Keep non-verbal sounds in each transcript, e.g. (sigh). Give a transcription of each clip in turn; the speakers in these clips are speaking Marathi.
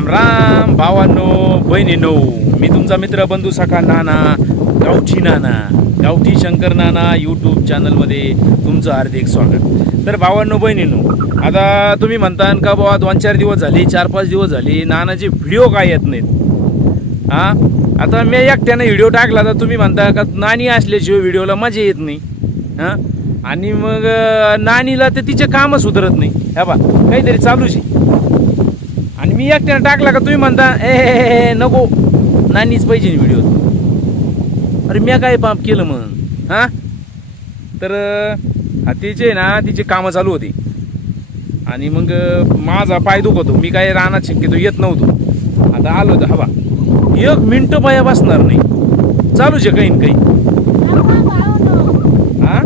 राम राम भावांनो बहिणीनो मी तुमचा मित्र बंधू सखा नाना गावठी नाना गावठी शंकर नाना यूट्यूब चॅनलमध्ये तुमचं हार्दिक स्वागत. तर भावांनो बहिणीनो आता तुम्ही म्हणता का बाबा दोन चार दिवस झाले चार पाच दिवस झाले नानाचे व्हिडिओ काय येत नाहीत? हा? आता मी एकट्यानं व्हिडिओ टाकला तर तुम्ही म्हणता का नानी असल्याशिवाय व्हिडिओला मजा येत नाही? हा? आणि मग नानीला तर तिचे कामच सुधरत नाही. ह्या बा काहीतरी चालूच आहे. मी एकट्यानं टाकला का तुम्ही म्हणता ए हे, नको. नानीच पाहिजे व्हिडिओ अरे मी काय पाप केलं मग हा? तर तिचे ना तिचे कामं चालू होती. आणि मग माझा पाय दुखत. होतो मी काय रानात शक्यतो येत नव्हतो. आता आलो होतं हवा. एक मिनटं पाया बसणार नाही. चालूच आहे काही न काही. हा?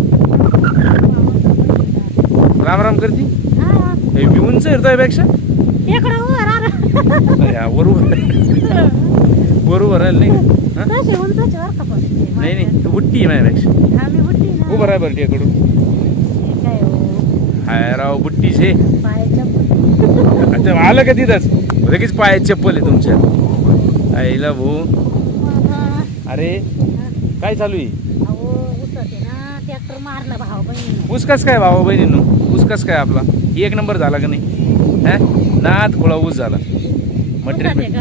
राम राम करती? हे. मी उंच नाही हा? नाही नाही तू बुट्टी आहे माझ्यापेक्षा. उभं राहा बरं टिकडून हाय राव बुट्टीच हे आता आलं का तिथंच? लगेच पायात चप्पल आहे तुमच्या. आईला भाऊ अरे काय चालू आहे? ट्रॅक्टर मारला भाव बहिणी ऊस कस काय भावा बहिणींनो? ऊस कस काय आपला? एक नंबर झाला का नाही? हा? नाद खोळा ऊस झाला. मटेरियल.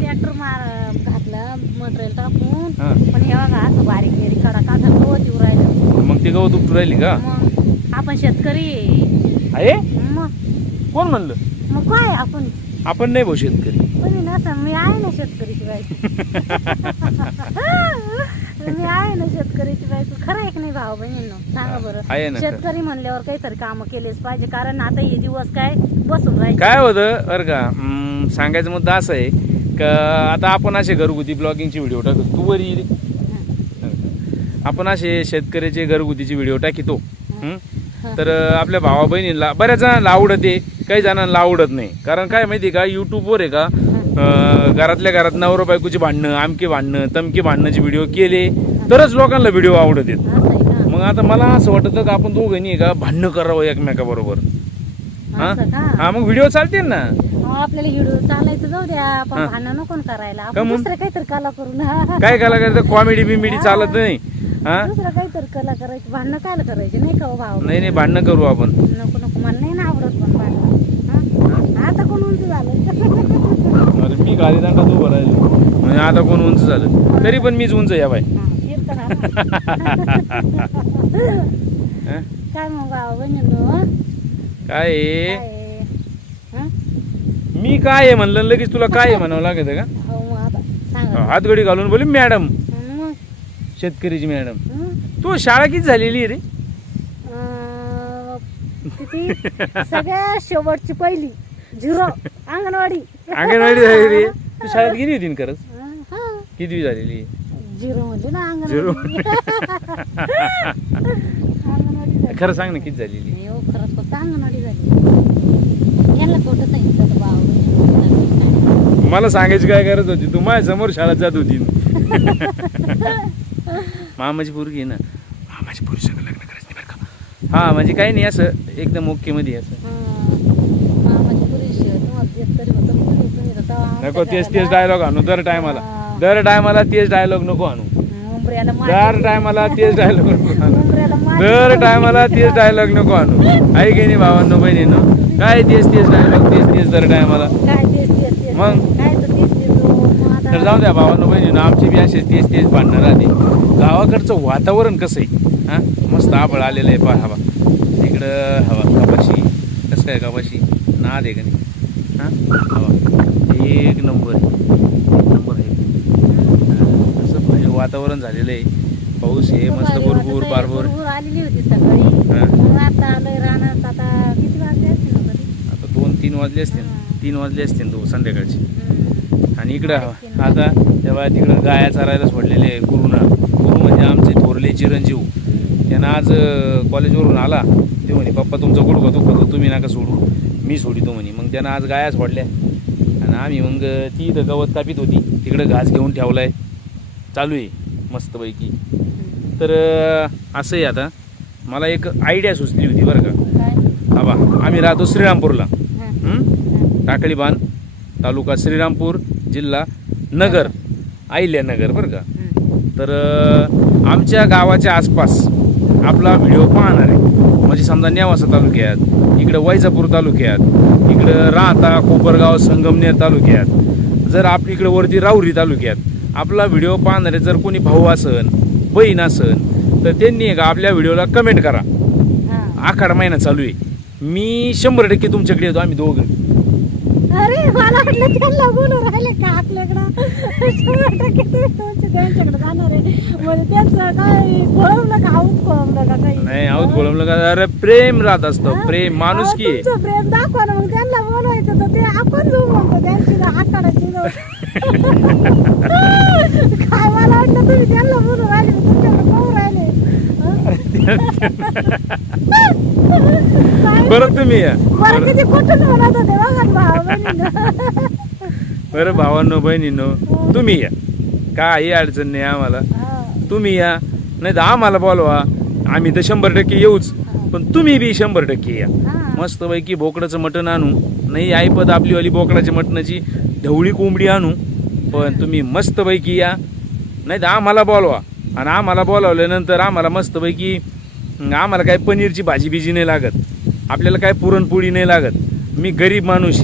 ट्रॅक्टर मार घातलं मटेरियल टाकून. हा. पण हे बघा असं बारीक निरी कडा का गवत येऊ राहिलं. मग ते गवत उपटू राहिली का? मग आपण शेतकरी. आहे. आहे मग? कोण म्हणलं? मग काय आपण? आपण नाही भाऊ शेतकरी. पण नसं मी आहे ना शेतकरीची बायको (laughs) मी आहे ना शेतकरीची बायको खरं आहे की नाही भाऊ बहिणींनो सांगा बरं आहे ना खरं. शेतकरी म्हणल्यावर काहीतरी काम केलेच पाहिजे कारण आता हे दिवस काय बसून राहायचे काय होतं बरं का हम्म, सांगायचा मुद्दा असा आहे का आता आपण असे घरगुती ब्लॉगिंगचे व्हिडिओ टाकतो तू बरी रे. आपण असे शेतकऱ्याचे घरगुतीचे व्हिडिओ टाकितो हम्म? तर अं, आपल्या भावा बहिणीला बऱ्याच जणांना आवडत आहे काही जणांना आवडत नाही कारण काय माहिती आहे का युट्यूबवर आहे का अं, घरातल्या घरात नवरा बायकोची भांडणं आमके भांडणं तमके भांडणाचे व्हिडिओ केले तरच लोकांना व्हिडिओ आवडत आहेत. का? मग आता मला असं वाटतं का आपण दोघांनी का भांडणं करावं एकमेकाबरोबर? हा? असं का? हा मग व्हिडिओ चालतील ना. अहो, आपल्याला हिडू चालायचं जाऊ द्या. पण भांडण नको ना करायला. का आपण म्हणून? दुसरं काहीतरी कला करू ना. काय कला करायचं कॉमेडी बिमेडी चालत नाही. हा? दुसरं काहीतरी कला करायची. भांडणं काय करायचे? नाही का हो भाऊ? नाही नाही भांडणं करू आपण. नको नको. मला नाही ना आवडत पण भांडणं. हा? आता कोण उंच झालं? (laughs) अरे मी गाडी दांडा तू भरायला म्हणजे आता कोण उंच झालं? तरी पण मीच उंच या हा, (laughs) हा? काय मग भाऊ बहिणींनो? काय आहे? काय आहे? हं? मी काय आहे म्हणलं? लगेच तुला काय आहे म्हणावं लागत का? हो मग आता सांगा. हातगडी घालून बोली मॅडम. मग, शेतकरीची मॅडम. हं? तू शाळा किती झालेली आहे रे? अं, किती? सगळ्या शेवटची पहिली. झिरो. अंगणवाडी. अंगणवाडी झाली रे तू शाळेत गेली होती ना खरंच? हं. किती झालेली? झिरो म्हणजे ना झिरो. अंगणवाडी (laughs) अंगणवाडी झाली. खरं सांग ना किती झालेली? नाही हो खरंच फक्त अंगणवाडी झाली. याला खोटं सांगितलं होतं भाऊ मला सांगायची काय गरज होती? तू माझ्यासमोर शाळेत जात होती. मामाची पोरगी आहे ना. मामाची पोरी सगळं लग्न करायचं नाही बरं का? हा म्हणजे काही नाही असं एकदम ओके मध्ये असं मामाची पुरेशी तुम्हाला तेच तरी होतं मग तुम्ही- तुम्ही तर तेव्हा आमच्या नको तेच तेच डायलॉग आणू दर टायमाला. दर टायमाला तेच डायलॉग नको आणू. दर टायमाला तेच डायलॉग नको आणू. दर टायमाला तेच डायलॉग नको आणू. आहे की नाही भावांनो बहिणीनो काय तेच तेच डायलॉग तेच तेच दर टायमाला? मग? हो, तर जाऊ द्या भावांनो बहिणीनो आमचे बी असे तेच तेच भांडणं राहते. गावाकडचं वातावरण कसं आहे? हा? मस्त आबळ आलेलं आहे पहा हवा. तिकडं हवा कपाशी कसं काय कपाशी नाद आहे का नाही? हा? हवा. एक नंबर नंबर आहे. हा, असं भारी वातावरण झालेलं आहे. पाऊस आहे मस्त भारी भरपूर. बारभर भरपूर आलेली होती सकाळी. हा. आता आलोय रानात. आता किती वाजले असतील ना तरी? आता दोन तीन वाजले असतील. हा. तीन वाजले असतील तो संध्याकाळचे. आणि इकडं आता तेव्हा तिकडं गाया चरायला सोडलेले आहे. गुरुना. गुरु म्हणजे आमचे थोरले चिरंजीव. त्यांना आज कॉलेजवरून आला. ते म्हणे पप्पा तुमचा गुडघा दुखतो. तुम्ही नका सोडू. मी सोडितो म्हणे. मग त्यांना आज गाया सोडल्या. आणि आम्ही मग ती इथं गवत कापीत होती. तिकडं घास घेऊन ठेवलाय. चालू आहे मस्तपैकी. तर असं आहे आता. मला एक आयडिया सुचली होती बरं का. हा आम्ही राहतो श्रीरामपूरला? टाकळी बांध तालुका श्रीरामपूर जिल्हा नगर. अहिल्यानगर बरं का. तर आमच्या गावाच्या आसपास आपला व्हिडिओ पाहणार आहे. म्हणजे समजा नेवासा तालुक्यात इकडं वैजापूर तालुक्यात इकडं राहता कोपरगाव संगमनेर तालुक्यात. जर आप इकडं वरती राहुरी तालुक्यात आपला व्हिडिओ पाहणारे जर कोणी भाऊ असन बहीण असन तर त्यांनी का आपल्या व्हिडिओला कमेंट करा. आखाड महिना चालू आहे. मी शंभर टक्के तुमच्याकडे येतो आम्ही दोघं. अरे मला वाटलं त्यांना बोलून राहिले का आपल्याकडं? शंभर टक्के तुम्ही तुमच्या त्यांच्याकडे जाणार आहे. म्हणजे त्यांचं काय खोळवलं का? आऊत खोळवलं का काही? नाही आहोत बोलवलं का? अरे प्रेम राहत असतं. प्रेम माणूस की. तुमचं प्रेम दाखवा ना. मग त्यांना बोलवायचं तर ते आपण जाऊ म्हणतो. त्यांची आखाडाची (laughs) जाऊ काय मला वाटलं तुम्ही त्यांना बोलून राहिले मी तुमच्याकडे पाहून राहिले बरं तुम्ही या. बरं भावांनो बहिणींनो तुम्ही या. काही अडचण नाही आम्हाला. हा. तुम्ही या. नाही तर आम्हाला बोलवा. आम्ही तर शंभर टक्के येऊच. पण तुम्ही बी शंभर टक्के या. हा. मस्तपैकी बोकडाचं मटण आणू. नाही ऐपत आपलीवाली बोकडाच्या मटणाची ढवळी कोंबडी आणू. पण तुम्ही मस्तपैकी या. नाही तर आम्हाला बोलवा. आणि आम्हाला बोलावल्यानंतर आम्हाला मस्तपैकी आम्हाला काय पनीरची भाजी बिजी नाही लागत. आपल्याला काय पुरणपोळी नाही लागत. मी गरीब माणूस.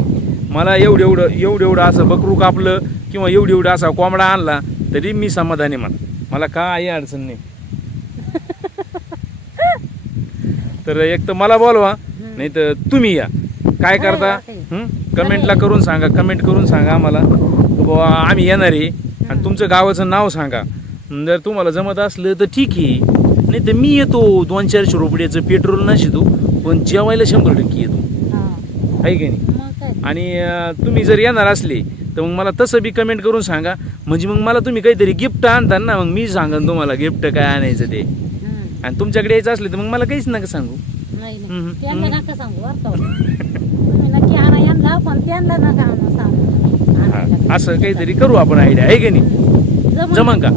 मला एवढं एवढं एवढं एवढं असं बकरू कापलं किंवा एवढं एवढं असा कोंबडा आणला तरी मी समाधानी मला. मला काही अडचण नाही. (laughs) तर एक तर मला बोलवा नाही तर तुम्ही या. काय करता? हं? कमेंटला करून सांगा कमेंट करून सांगा आम्हाला. बाबा आम्ही येणार आहे. आणि तुमचं गावाचं नाव सांगा. जर तुम्हाला जमत असलं तर ठीक आहे नाही तर मी येतो दोन चारशे रुपयाचं पेट्रोल नशितो पण जेवायला शंभर टक्के येतो हा. आहे की नाही आणि अं, तुम्ही जर येणार असले तर मग मला तसं बी कमेंट करून सांगा म्हणजे मग मला तुम्ही काहीतरी गिफ्ट आणता ना मग मी सांगन तुम्हाला गिफ्ट काय आणायचं ते. आणि तुमच्याकडे यायचं असले तर मग मला काहीच नका सांगू नाही हम्म. नाही त्यांना नका सांगू बरं का तुम्ही नक्की आणा यांना पण त्यांना नका आणू सांगू हा, आणायला. असं काहीतरी करू आपण आयडिया आहे की नाही जमन? जमन का?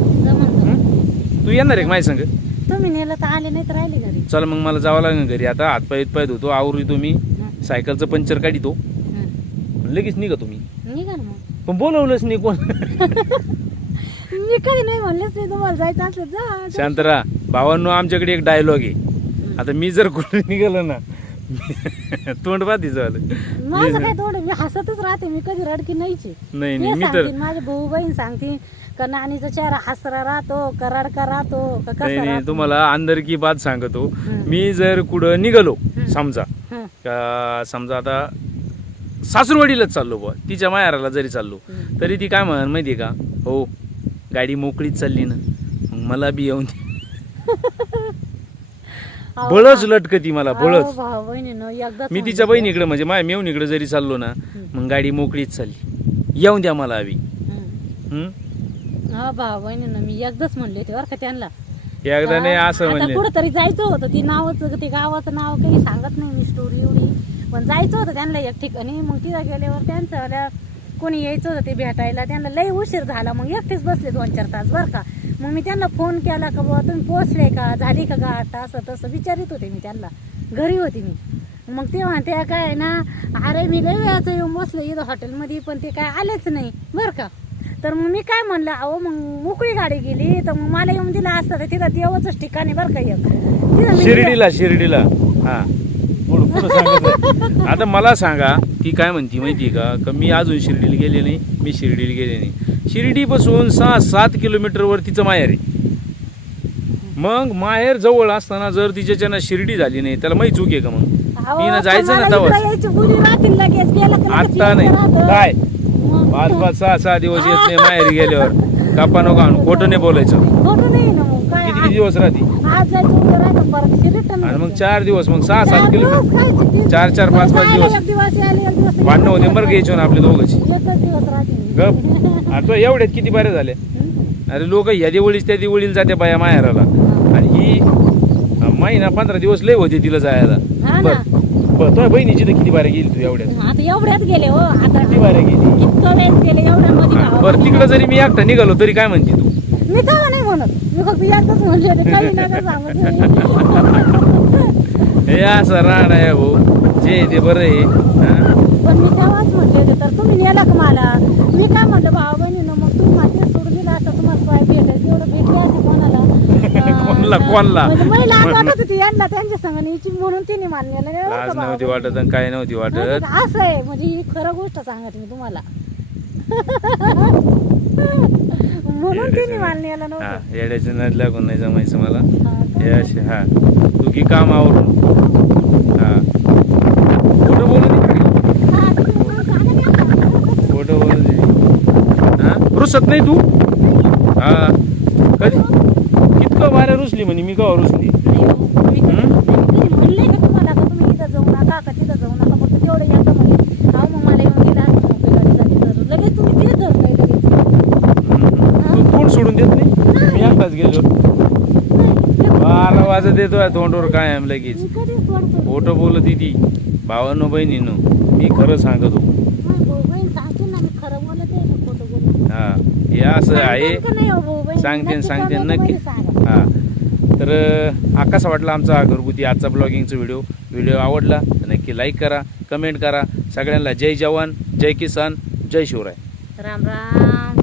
तू येणार आहे का माझ्या संग? तुम्ही नेलं तर आले नाही तर राहिले घरी. चल मग मला जावं लागेल घरी. आता हातपाय पाय धुतो आवरू तुम्ही. हं. सायकलचं पंक्चर काढितो. हं. लगेच निघा तुम्ही. निघा ना मग. पण बोलवलंच नाही कोण. मी कधी नाही म्हणलेच नाही तुम्हाला जायचं असलं जा. शांत राहा भावांनो आमच्याकडे एक डायलॉग आहे. आता मी जर कुठे निघालो ना तोंड झालं माझं काय थोडं मी हसतच राहते मी कधी रडकी नाहीची नाही नाही मी तर माझे भाऊ बहीण सांगतील का नानीचा चेहरा हसरा राहतो का रडका राहतो का नाही कसा नाही तुम्हाला अंदर की बात सांगतो. मी जर कुठं निघालो. समजा. का समजा आता सासूरवाडीलाच चाललो बुवा तिच्या माहेराला जरी चाललो. तरी ती काय म्हण माहितीये का हो गाडी मोकळीच चालली ना मग मला बी येऊन दे. (laughs) बळच लटकती मला बळच. भाऊ बहिणीनं मी तिच्या म्हणलं. बहिणीकडे म्हणजे माझ्या मेवणीकडे जरी चाललो ना मग गाडी मोकळीच चालली. येऊन द्या मला हवी हं. हं? भाऊ बहिणीनं मी एकदाच म्हणले होते बरं का त्यांना. एकदा नाही असं आता म्हणजे कुठंतरी जायचं होतं ती नावाचं ते गावाचं नाव काही सांगत नाही मी स्टोरी एवढी. पण जायचं होतं त्यांना एक ठिकाणी मग तिथं गेल्यावर त्यांचं आल्या कोणी यायचं होतं ते भेटायला त्यांना लई उशीर झाला. मग एकटेच बसले दोन चार तास बरं का? मग मी त्यांना फोन केला का बुवा तुम्ही पोहोचले का? झाली का गाठ? असं तसं विचारित होते मी त्यांना. घरी होती मी. मग ते म्हणते काय ना अरे मी लई वेळाचं येऊन बसलो इथं हॉटेलमध्ये पण ते काय आलेच नाही. बरं का? तर मग मी काय म्हणलं अहो मग मोकळी गाडी गेली तर मग मला येऊन दिला असतं तर तिथं देवाचंच ठिकाण बरं का एक. तिथं मी शिर्डीला शिर्डीला. हा. पुढं- पुढं सांगायचं. आता मला सांगा ती काय म्हणती माहिती का? का मी अजून शिर्डीला गेले नाही मी शिर्डीला गेले नाही. शिर्डीपासून सहा सात किलोमीटरवर तिचं माहेर आहे. मग माहेर जवळ असताना जर तिच्याच्यानं शिर्डी झाली नाही त्याला माहिती चूक आहे का मग? तिनं पण जायचं ना मला तेव्हाच. इकडं यायची बुली राहतील लगेच गेलं की लगेच आता यायचं नाही. काय? पाच पाच सहा सहा दिवस येत नाही माहेरी गेल्यावर. गप्पा नको आणू खोटं नाही बोलायचं. ना काय किती किती दिवस राहते? आज- आज जायचं उद्या राहायचं परत रिटर्न आणि मग चार दिवस मग सहा सात किलोमीटर चार चार पाच पाच दिवस. एक दिवस यायला एक दिवस. भांडणं होते मर घ्यायचो ना आपले दोघंची. एकच दिवस राहते. गप. आता एवढ्यात किती बरे झाले? अरे लोक ह्या दिवळीच त्या दिवळीला जाते बाया माहेराला. आणि ही अं, महिना पंधरा दिवस लय होते तिला जायला. हा बर ना. बर. तुझ्या बहिणीची तर किती बाऱ्या गेली तू एवढ्यात? आता एवढ्यात गेले हो. आता किती बाऱ्या गेली. बरं तिकडं जरी मी एकटा निघालो तरी काय म्हणते तू? मी नाही म्हणत मी फक्त एकदाच म्हणले काही नका सांगू तुम्ही. हे असं राहण आहे भाऊ जे ते बरं आहे? पण मी तेव्हाच म्हटले होते तर तुम्ही नेला का मला मी काय म्हटलं भाऊ बहिणीनं मग तुम्ही माझे सोडून दिला असता तुम्हाला काय भेटायचं एवढं भेटले असते कोणाला (laughs) कोणाला- कोणाला? म्हणजे मला लाज वाटत होती यांना त्यांच्या न्यायची म्हणून तिने मान्य नाही लाज भाऊ नव्हती बहिणी. वाटत आणि काय नव्हती वाटत? असं आहे म्हणजे ही खरं गोष्ट सांगत मी तुम्हाला म्हणून तिने मान्य हा नव्हतं येड्याच्या नद लागून नाही जमायचं मला. हा, असे हा. तू की काम आवरून. हा. कुठं बोलू दे. हा, मला. कुठं बोलू दे. हा? रुसत नाही तू? हा. कधी? कितकं वाऱ्या रुसली म्हणे मी कवा रुसली? नाही हो, मी कधी- मी कधी म्हणलंय का तुम्हाला का तुम्ही इथं जाऊ नका का तिथं जाऊ नका फक्त तेवढं एकदा म्हणजे अहो मग मला येऊन गेला असं मोकळी गाडी झाली तर लगेच तुम्ही तिथे धरलंय लगेच तू तोंड सोडून देत नाही मी एकटाच गेलो नाही, बारा देतोय तोंडवर काय आम लगेच. फोटो बोल सोडतो खोटं बोलत ती. भावानो बहिणीनो. मी खरं सांगतो. हा हे असं आहे. सांगते सांगते नक्की. हा. तर हा कसा वाटला आमचा घरगुती आजचा ब्लॉगिंगचा व्हिडिओ व्हिडिओ आवडला? तर नक्की लाईक करा कमेंट करा. सगळ्यांना जय जवान जय किसान जय शिवराय. राम राम.